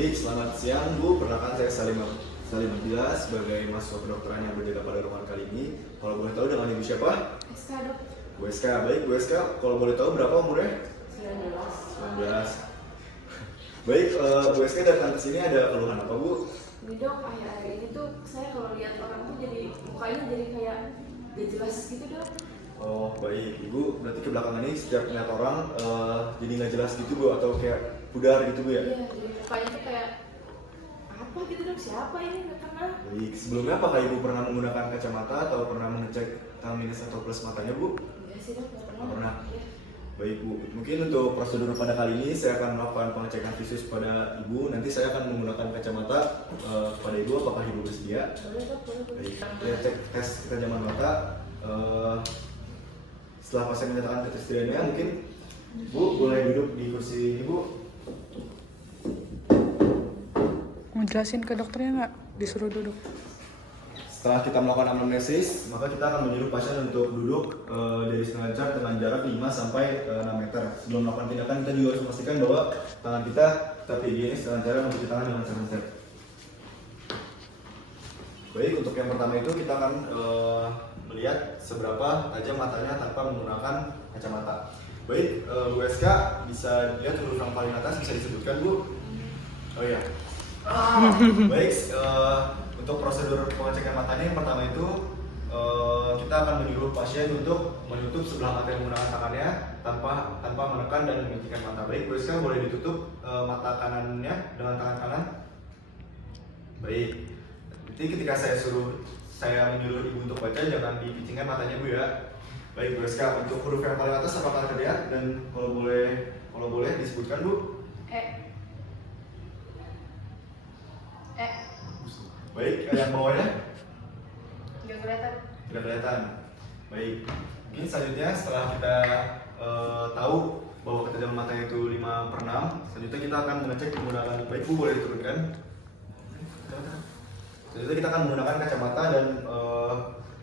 Baik, selamat siang Bu. Perkenalkan saya Salim Abdillah sebagai mahasiswa kedokteran yang berjaga pada ruangan kali ini. Kalau boleh tahu dengan Ibu siapa? SK dok. Bu SK. Baik, Bu SK. Kalau boleh tahu berapa umurnya? 19. 19. Baik, Bu SK datang ke sini ada keluhan apa Bu? Ini dok, akhir-akhir ini tuh saya kalau lihat orang tuh jadi mukanya jadi kayak gak jelas gitu dok. Oh baik, Ibu berarti kebelakangan ini setiap melihat orang jadi nggak jelas gitu Bu atau kayak pudar gitu Bu ya? Iya, jadi mukanya tuh kayak apa gitu dok, siapa ini gak kenal. Baik, sebelumnya apakah Ibu pernah menggunakan kacamata atau pernah mengecek tang minus atau plus matanya Bu? Enggak sih dok, gak pernah. Nggak pernah. Iya. Baik Bu, mungkin untuk prosedur pada kali ini saya akan melakukan pengecekan visus pada Ibu. Nanti saya akan menggunakan kacamata pada Ibu. Apakah Ibu bersedia? Boleh dok, boleh. Baik, kita cek tes ketajaman mata. Setelah pasien menyatakan ketersediaannya, mungkin Bu boleh duduk di kursi ini Bu. Mau jelasin ke dokternya nggak? Disuruh duduk. Setelah kita melakukan anamnesis, maka kita akan menyuruh pasien untuk duduk dari setengah jam dengan jarak 5 sampai 6 meter. Sebelum melakukan tindakan, kita juga harus memastikan bahwa tangan kita tetap higienis dengan cara mencuci tangan dengan sanitizer. Baik, untuk yang pertama itu kita akan melihat seberapa tajam matanya tanpa menggunakan kacamata. Baik, Bu SK bisa lihat huruf yang paling atas, bisa disebutkan Bu? Oh iya. Baik, untuk prosedur pengecekan matanya yang pertama itu kita akan menyuruh pasien untuk menutup sebelah mata yang menggunakan tangannya tanpa menekan dan mematikan mata. Baik, Bu SK boleh ditutup mata kanannya dengan tangan kanan. Baik. Jadi ketika saya menyuruh Ibu untuk baca, jangan dipicingkan matanya Bu ya. Baik Bu SK, untuk huruf yang paling atas apakah terlihat dan kalau boleh disebutkan Bu? Baik, yang bawahnya? Gak kelihatan. Tidak kelihatan. Baik. Mungkin selanjutnya setelah kita tahu bahwa ketajaman matanya itu 5/6, selanjutnya kita akan mengecek menggunakan, baik Bu boleh diturunkan. Selanjutnya kita akan menggunakan kacamata dan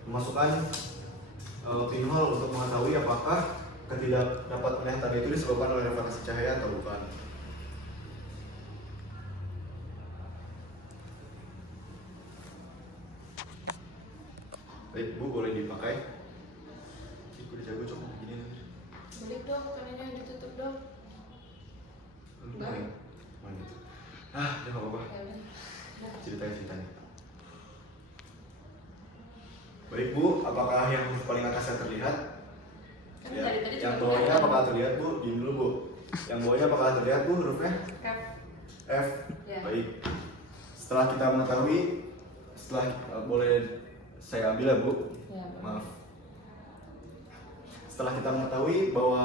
memasukkan pinhole untuk mengetahui apakah ketidakdapat penglihatan itu disebabkan oleh refraksi cahaya atau bukan. Baik Bu, boleh dipakai. Ibu udah jago coba begini. Balik dok, kanannya ditutup dok. Enggak. Mana itu? Ah, ya nggak apa-apa. Ya udah. Ceritanya. Baik Bu, apakah yang paling atas yang terlihat? Kan Ya. tadi Yang cuma bawahnya kelihatan. apakah terlihat Bu? Diam dulu Bu. Yang bawahnya apakah terlihat Bu hurufnya? Kap. F. Ya. Baik. Setelah kita mengetahui, boleh saya ambil ya Bu? Ya, Maaf. Setelah kita mengetahui bahwa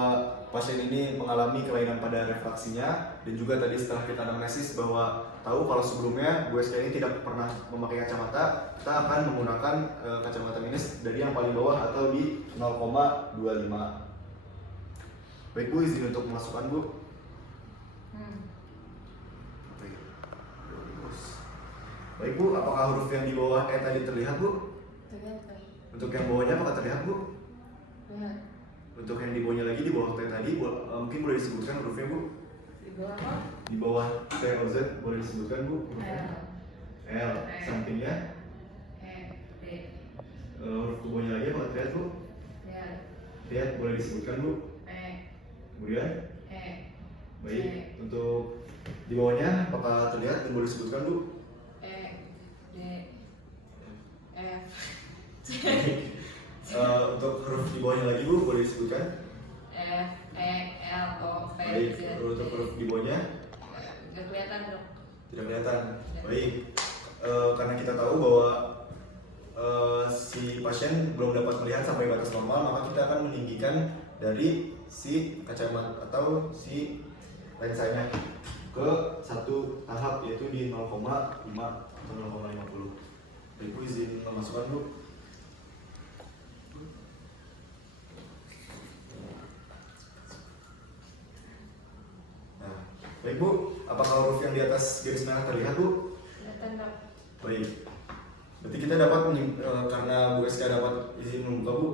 pasien ini mengalami kelainan pada refraksinya dan juga tadi setelah kita anamnesis bahwa tahu kalau sebelumnya Bu SK ini tidak pernah memakai kacamata, kita akan menggunakan kacamata minus dari yang paling bawah atau di 0,25. Baik Bu, izin untuk memasukkan Bu. Baik Bu, apakah huruf yang di bawah E tadi terlihat Bu? Terlihat. Untuk yang bawahnya apakah terlihat Bu? Terlihat. Untuk yang di bawahnya lagi, di bawah T tadi, mungkin boleh disebutkan hurufnya Bu? Di bawah apa? Di bawah T atau Z, boleh disebutkan Bu? L. Sampingnya? D. Huruf ke bawahnya lagi apakah terlihat Bu? Lihat. Lihat, boleh disebutkan Bu? Kemudian? Baik, untuk di bawahnya apakah terlihat dan boleh disebutkan Bu? D. F. Untuk huruf di bawahnya lagi Bu, boleh disebutkan? F, E, L, O, P, Baik, Z, untuk huruf di bawahnya? Gak kelihatan dok. Tidak kelihatan. Baik, karena kita tahu bahwa si pasien belum dapat melihat sampai batas normal, maka kita akan meninggikan dari si kacamata atau si lensanya ke satu tahap, yaitu di 0,5 atau 0,50. Baik Bu, izin memasukkan Bu. Nah, baik Bu, apakah huruf yang di atas garis merah terlihat Bu? Kelihatan dok. Baik. Berarti kita dapat karena Bu SK dapat izin membuka Bu.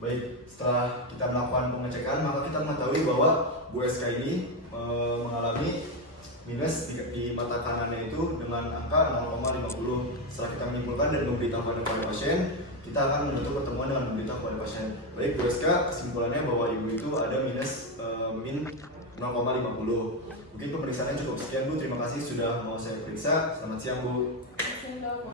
Baik, setelah kita melakukan pengecekan, maka kita mengetahui bahwa Bu SK ini mengalami minus di mata kanannya itu dengan angka 0,50. Setelah kita menyimpulkan dan memberitahukan kepada pasien, kita akan menutup pertemuan dengan memberitahu kepada pasien. Baik, Bu SK, kesimpulannya bahwa ibu itu ada minus min 0,50. Mungkin pemeriksaannya cukup sekian Bu, terima kasih sudah mau saya periksa. Selamat siang Bu.